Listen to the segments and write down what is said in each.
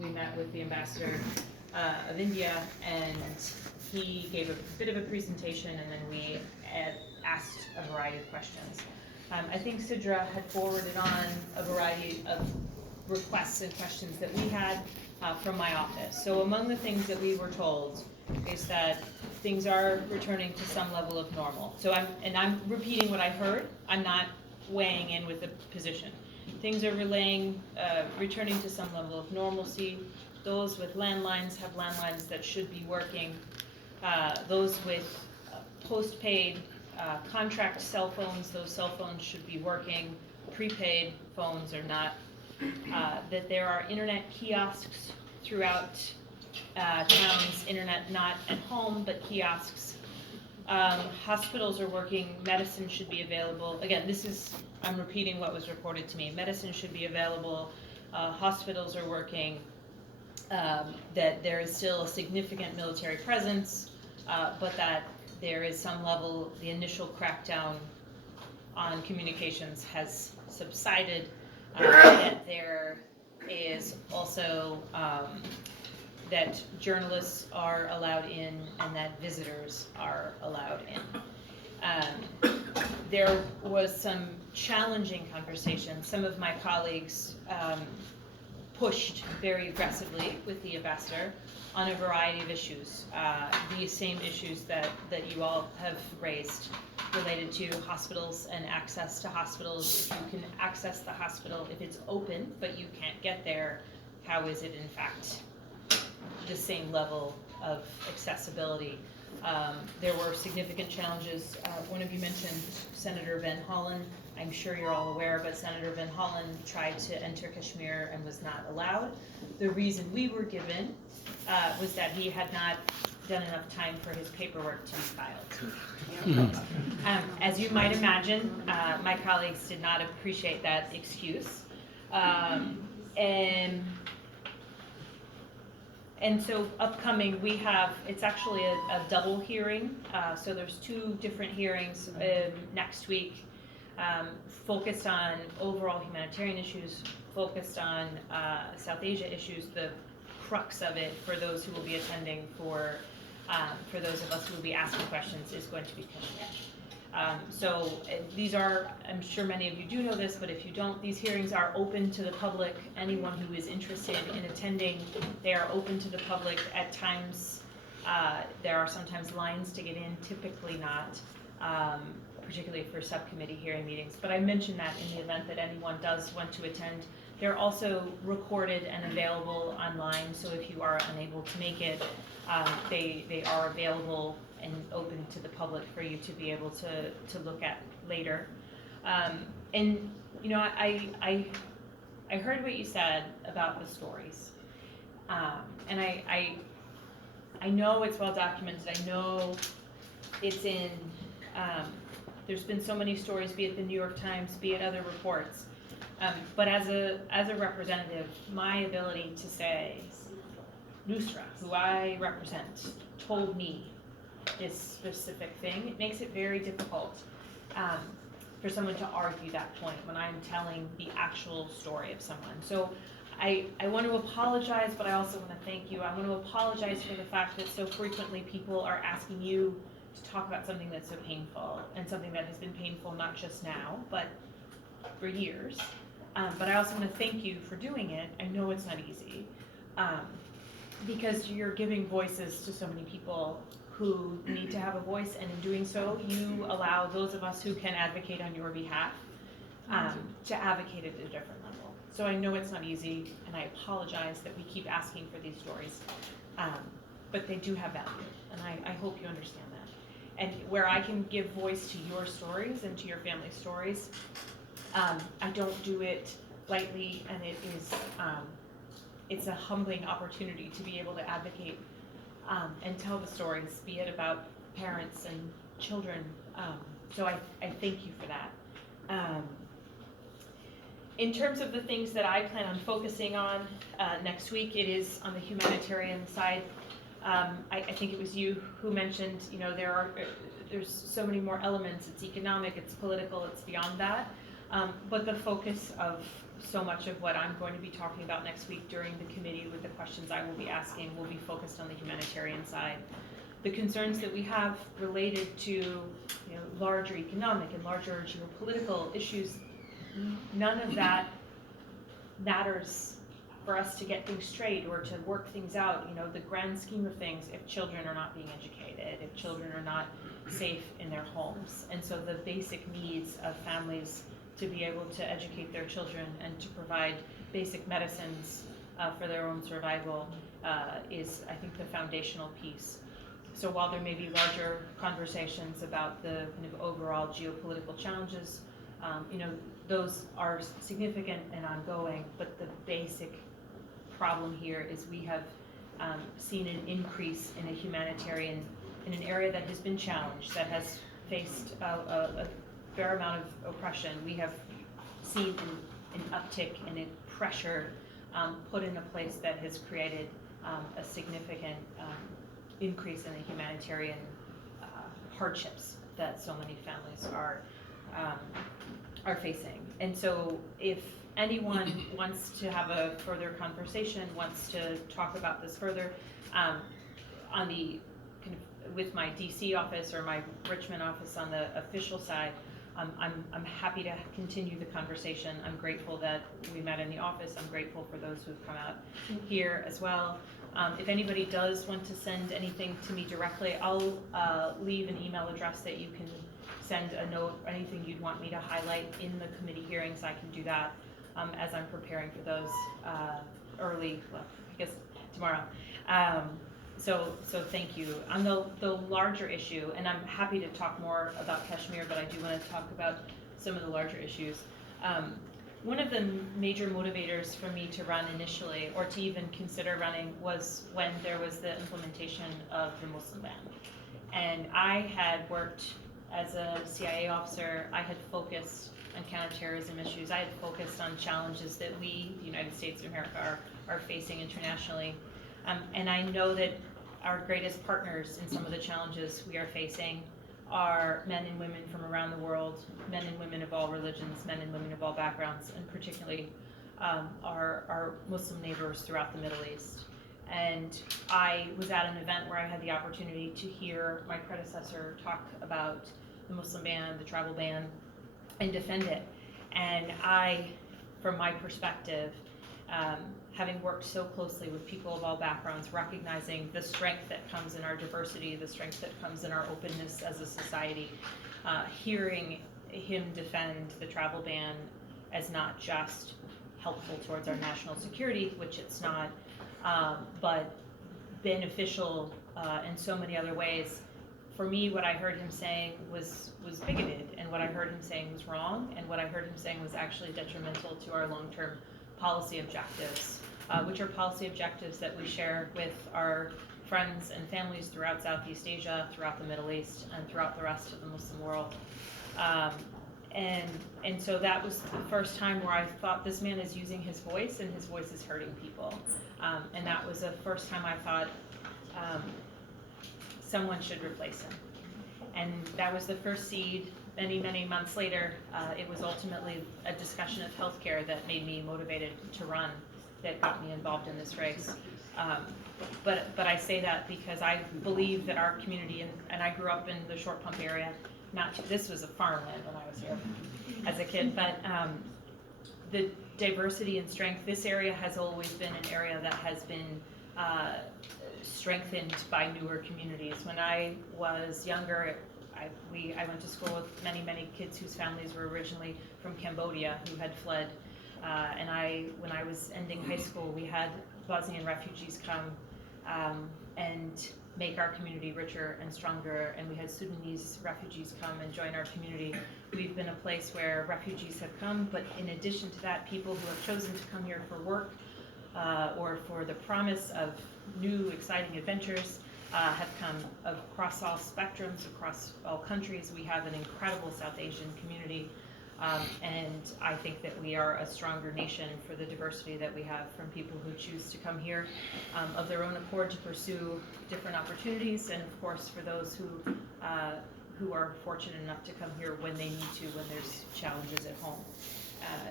we met with the ambassador of India, and he gave a bit of a presentation, and then we asked a variety of questions. I think Sidra had forwarded on a variety of requests and questions that we had from my office. So among the things that we were told is that things are returning to some level of normal. So I'm repeating what I heard. I'm not weighing in with the position. Things are returning to some level of normalcy. Those with landlines have landlines that should be working. Those with postpaid contract cell phones, those cell phones should be working. Prepaid phones are not. That there are internet kiosks throughout towns, internet not at home, but kiosks. Hospitals are working, medicine should be available. Again, I'm repeating what was reported to me. Medicine should be available, hospitals are working, that there is still a significant military presence, but that there is some level, the initial crackdown on communications has subsided, that there is also that journalists are allowed in and that visitors are allowed in. There was some challenging conversation. Some of my colleagues pushed very aggressively with the ambassador on a variety of issues, these same issues that you all have raised related to hospitals and access to hospitals. If you can access the hospital, if it's open but you can't get there, how is it in fact the same level of accessibility? There were significant challenges. One of you mentioned Senator Van Hollen. I'm sure you're all aware, but Senator Van Hollen tried to enter Kashmir and was not allowed. The reason we were given was that he had not done enough time for his paperwork to be filed. As you might imagine, my colleagues did not appreciate that excuse. And so upcoming, it's actually a double hearing. So there's 2 different hearings next week, focused on overall humanitarian issues, focused on South Asia issues. The crux of it for those who will be attending, for those of us who will be asking questions, is going to be Kashmir. So these are, I'm sure many of you do know this, but if you don't, these hearings are open to the public. Anyone who is interested in attending, they are open to the public. At times, there are sometimes lines to get in, typically not, particularly for subcommittee hearing meetings. But I mention that in the event that anyone does want to attend. They're also recorded and available online, so if you are unable to make it, they are available and open to the public for you to be able to look at later. And you know, I heard what you said about the stories, and I know it's well documented. I know it's in. There's been so many stories, be it the New York Times, be it other reports. But as a representative, my ability to say, Nusra, who I represent, told me this specific thing, it makes it very difficult for someone to argue that point when I'm telling the actual story of someone. So I want to apologize, but I also want to thank you. I want to apologize for the fact that so frequently people are asking you to talk about something that's so painful, and something that has been painful not just now, but for years. But I also want to thank you for doing it. I know it's not easy, because you're giving voices to so many people who need to have a voice, and in doing so, you allow those of us who can advocate on your behalf to advocate at a different level. So I know it's not easy, and I apologize that we keep asking for these stories, but they do have value, and I hope you understand that. And where I can give voice to your stories and to your family's stories, I don't do it lightly, and it's a humbling opportunity to be able to advocate and tell the stories, be it about parents and children. So I thank you for that. In terms of the things that I plan on focusing on next week, it is on the humanitarian side. I think it was you who mentioned, you know, there's so many more elements. It's economic, it's political, it's beyond that. But the focus of so much of what I'm going to be talking about next week during the committee with the questions I will be asking will be focused on the humanitarian side. The concerns that we have related to larger economic and larger geopolitical issues, none of that matters for us to get things straight or to work things out. The grand scheme of things, if children are not being educated, if children are not safe in their homes. And so the basic needs of families to be able to educate their children and to provide basic medicines for their own survival is, I think, the foundational piece. So while there may be larger conversations about the kind of overall geopolitical challenges, those are significant and ongoing, but the basic problem here is we have seen an increase in a humanitarian, in an area that has been challenged, that has faced a fair amount of oppression. We have seen an uptick and a pressure put in a place that has created a significant increase in the humanitarian hardships that so many families are facing. And so if anyone wants to have a further conversation, wants to talk about this further, on the kind of with my DC office or my Richmond office on the official side, I'm happy to continue the conversation. I'm grateful that we met in the office. I'm grateful for those who've come out here as well. If anybody does want to send anything to me directly, I'll leave an email address that you can send a note, anything you'd want me to highlight in the committee hearings. I can do that as I'm preparing for those early, well, I guess tomorrow. So thank you. On the larger issue, and I'm happy to talk more about Kashmir, but I do want to talk about some of the larger issues. One of the major motivators for me to run initially, or to even consider running, was when there was the implementation of the Muslim ban. And I had worked as a CIA officer. I had focused on counterterrorism issues. I had focused on challenges that we, the United States of America, are facing internationally. And I know that our greatest partners in some of the challenges we are facing are men and women from around the world, men and women of all religions, men and women of all backgrounds, and particularly our Muslim neighbors throughout the Middle East. And I was at an event where I had the opportunity to hear my predecessor talk about the Muslim ban, the travel ban, and defend it. And I, from my perspective, having worked so closely with people of all backgrounds, recognizing the strength that comes in our diversity, the strength that comes in our openness as a society, hearing him defend the travel ban as not just helpful towards our national security, which it's not, but beneficial in so many other ways. For me, what I heard him saying was bigoted, and what I heard him saying was wrong, and what I heard him saying was actually detrimental to our long-term policy objectives, which are policy objectives that we share with our friends and families throughout Southeast Asia, throughout the Middle East, and throughout the rest of the Muslim world. And so that was the first time where I thought, this man is using his voice, and his voice is hurting people. And that was the first time I thought, someone should replace him. And that was the first seed. Many, many months later, it was ultimately a discussion of healthcare that made me motivated to run, that got me involved in this race. But I say that because I believe that our community, and I grew up in the Short Pump area, this was a farmland when I was here as a kid, but the diversity and strength, this area has always been an area that has been strengthened by newer communities. When I was younger, I went to school with many, many kids whose families were originally from Cambodia who had fled. And when I was ending high school, we had Bosnian refugees come and make our community richer and stronger. And we had Sudanese refugees come and join our community. We've been a place where refugees have come, but in addition to that, people who have chosen to come here for work or for the promise of new, exciting adventures have come across all spectrums, across all countries. We have an incredible South Asian community, and I think that we are a stronger nation for the diversity that we have from people who choose to come here of their own accord to pursue different opportunities, and of course for those who are fortunate enough to come here when they need to, when there's challenges at home.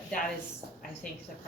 That is, I think, the problem